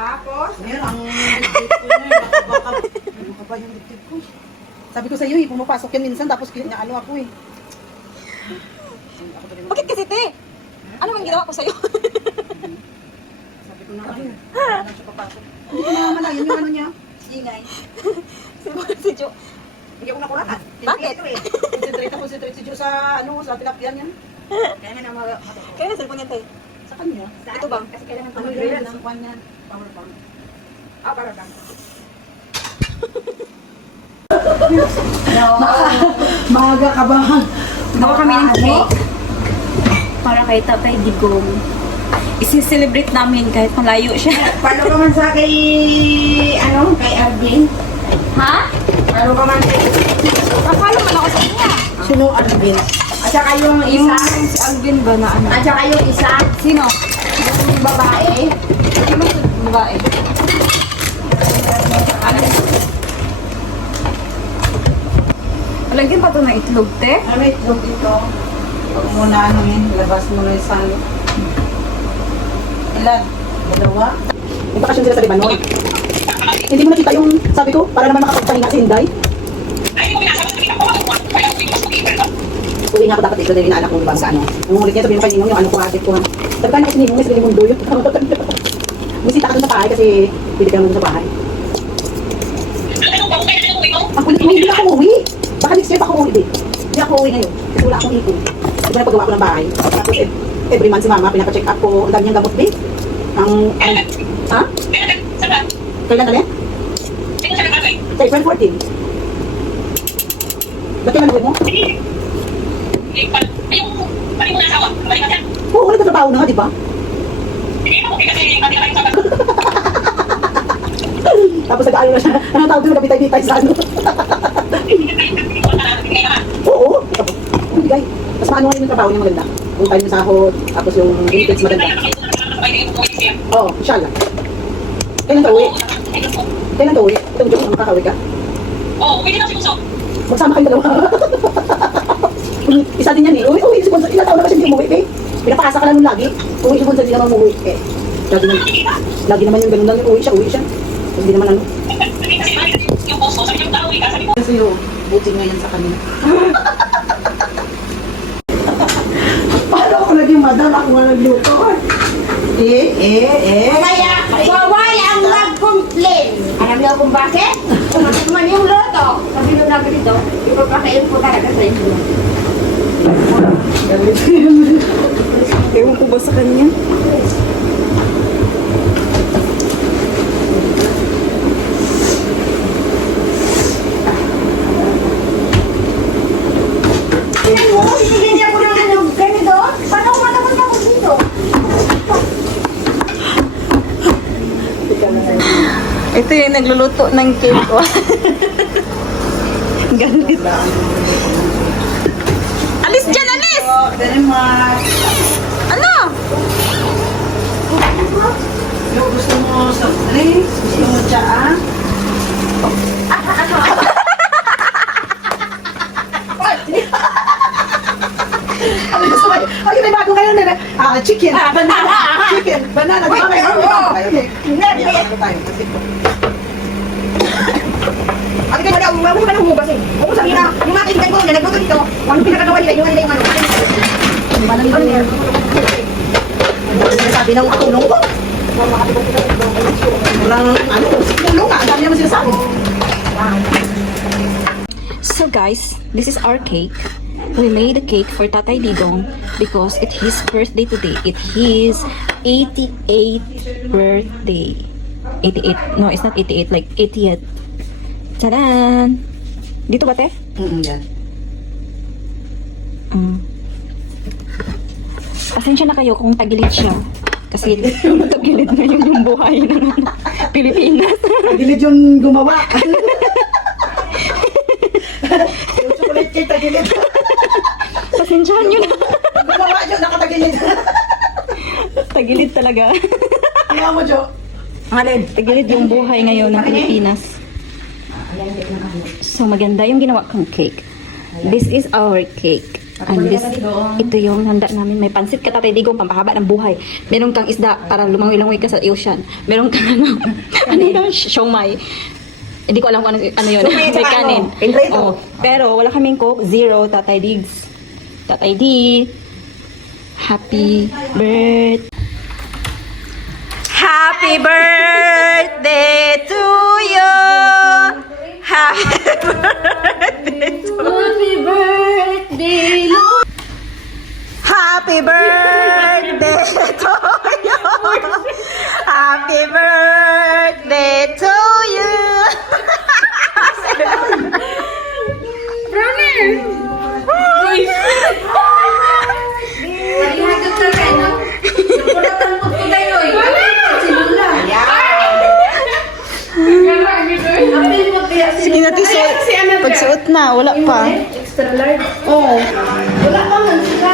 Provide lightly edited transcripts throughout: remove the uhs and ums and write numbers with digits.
Tapos, Ngayon, ang dibdib ko na, nakaba yung dibdib ko. Sabi ko sa iyo, pumapasok yan minsan, tapos ano ako eh. Bakit kasi, te? Ano man ginawa ko sa'yo? Sabi ko na kayo, ano siya papasok. Hindi ko naman yun yung ano niya. Ingay. Si Jo. hindi ako nakuratan. Bakit? Concentrate si Jo sa, sa tilapia niyan. Kaya nga na matuto. Kaya na cellphone niya, te. Sa kanya. Ito ba? Kasi kailangan Ano pag-drill. yun, ang kwan niyan. Power bank. Para bang. Maaga ka ba? Gawa kami ng cake. Para kay Tatay Digong. Isi-celebrate namin kahit malayo siya. Paano ka man sa kay, kay Alvin? Ha? Paano ka man kay, Papalo man ako sa kanya. Sino Alvin? at saka yung Yung isa, si Alvin ba na ano? at saka yung isa, Sino? yung babae, Sino sa babae? Ano? Lagyan pa ito ng itlog, te? Ano itlog dito? Huwag mo na labas mo na yung salo. Ilan? Dalawa? May bakasyon sila sa Libanon. Hindi mo nakita yung, sabi ko, para naman makapagpahinga si Inday. Uwi nga ako dapat ito dahil inaanak mo ba sa ano. Nangungulit niya, sabi mo kay Ninong yung ano ko atit ko. Sabi ka na kasi Ninong, may sabi mundo yun. Bisita ka dun sa bahay kasi pwede ka naman sa bahay. Ang kulit mo, hindi ako uwi. Baka next year pa ako uwi din. Hindi ako uwi ngayon. Kasi wala akong ipon. Di ba napagawa ko ng bahay? Tapos every month si mama, pinaka-check up ko. Ang dami niyang gamot din. Ha? Kailan ka rin? Sa April 14. Ba't kailan uwi mo? Oo, nagtatrabaho na nga, di ba? Tapos nag-ano na siya. Tawag doon, nabitay-bitay sa ano. Oo. Hindi guys. Mas maano nga yung trabaho niya maganda. Kung tayo ng sahod, tapos yung benefits maganda. Oo, inshallah. Kailan ka uwi? Kailan ka uwi? Itong joke, makakauwi ka? Magsama kayo dalawa. Isa din yan eh. Uwi, si Bonsa. Ilang taon na kasi hindi umuwi eh. Pinapasa ka lang nun lagi. Uwi si Bonsa, hindi naman umuwi eh. Lagi naman yung ganun lang. Uwi siya. Hindi naman ano. Kasi yung buti nga yan sa kanila. Paano ako naging madam? Ako nga nagluto. kaya waway ang nag-complain. Alam niyo kung bakit? Kung man yung loto, sabi nung nabi dito, ipapakain ko talaga sa inyo. Ewan ko ba sa kanya? Ano? Binigyan niya ko ng ano, ganito? Paano ko matapos ako dito? Ito yung nagluluto ng cake. Galit. Alis dyan, alis! Very much. Ano? Yung gusto mo sa drinks? Gusto mo tsaa? Ano gusto mo? Ay, may bago ngayon na. Chicken. Banana. Chicken. Banana. Di ba may bago tayo? Ang kayo daw, huwag mo ka nang hugas eh. Huwag mo sabihin na, yung mga kaibigan ko na nagluto dito, ang pinakagawa nila, yung nila yung ano. Sinasabi ng tulong ko. Walang ano, tulong nga. Ang dami naman sinasabi. So guys, this is our cake. We made a cake for Tatay Digong because it's his birthday today. It's his 88th birthday. 88. No, it's not 88. Like 80th. Tadaan! Dito ba, te? Yan. Pasensya na kayo kung tagilid siya. Kasi tagilid ngayon yung buhay ng Pilipinas. Tagilid yung gumawa. Yung chocolate cake tagilid. Pasensyahan nyo na. Gumawa dyan, nakatagilid. Tagilid talaga. Kaya mo, Jo. Tagilid yung buhay ngayon ng Pilipinas. So maganda yung ginawa kong cake. This is our cake. And this, ito yung handa namin. May pansit ka, Tatay Digong, pampahaba ng buhay. Meron kang isda para lumangoy-langoy ka sa ocean. Meron kang ano yun, siomay. Hindi ko alam kung ano yun. Siomay, May tsaka kanin. ano, pinrito. Oh, pero wala kaming Coke, zero, Tatay Diggs. Tatay D, happy birthday. Happy birthday to you. Happy birthday to Happy birthday, Lord! Happy birthday to you. Happy birthday to you. Palihatod ka rin, no? Napulatan mo ko tayo, eh. Sinula. Apil mo kaya Sige natin suot. Pagsuot na, wala pa. extra large. Oo. Wala pa man sila.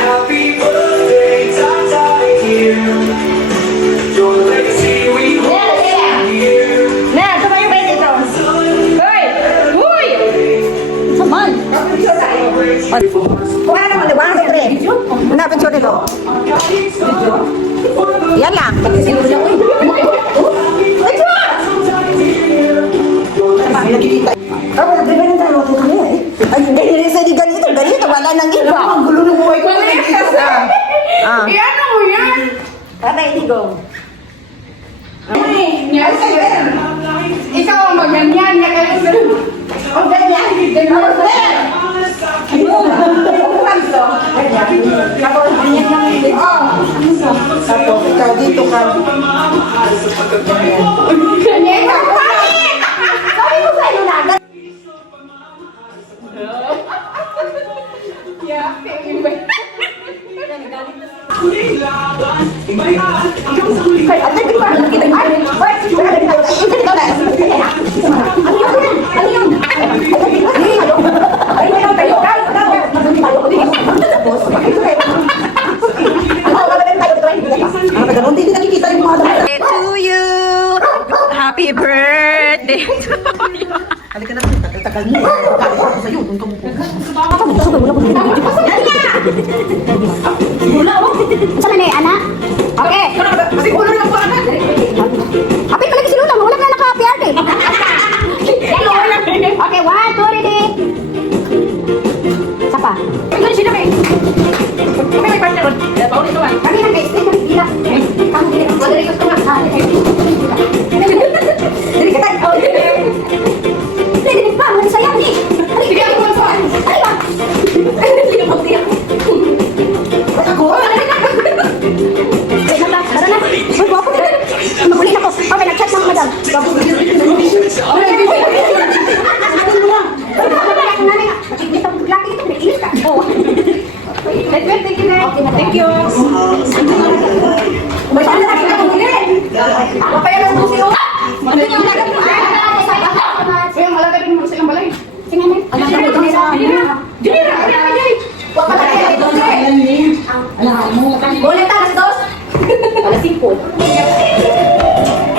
Happy birthday, Tata, dear. Your legacy we hold dear. Na, tumayo kayo dito. Hoy! Hoy! Saman. Wala naman, di ba? Siyempre. Ano, picture nito. Yan lang. Ay, nakikita. Ah, wala, di ba nang tayo dito niya eh? Ay, hindi sa di ganito, wala nang iba. Ang gulo ng buhay ko. Ah. Ano mo yan? Tatay Digong. Yes, sir. Ikaw ang maganyan. Ang ganyan. Ganyan. Tapos, ikaw dito ka. Ganyan ka. Sabi ko sa'yo na. Hindi nakikita yung mga dami. To you. Happy birthday to you. Halika na, tagal mo. Tagal ako sa'yo, doon ka mo. Saan na anak? Okay. Kasi ulo lang po, anak. Apit pala si Luna, wala na naka-happy ate. Okay, 1, 2, ready. Sapa. Ito sila kay. Kami may partner ron. Paulit naman. Kami na kay stay kami dila. Kami dila. Madali ko tumas. Dili ka tayo. Dili pa, wala sayang ni. Sige ako mo sa. Ay ba. Dili mo tiyak. Ako. Tara na. Uy, guwapo dito. Magulit ako. Okay, nag-chat lang madam. Thank you. Boleh tak, Dos? Alas 5.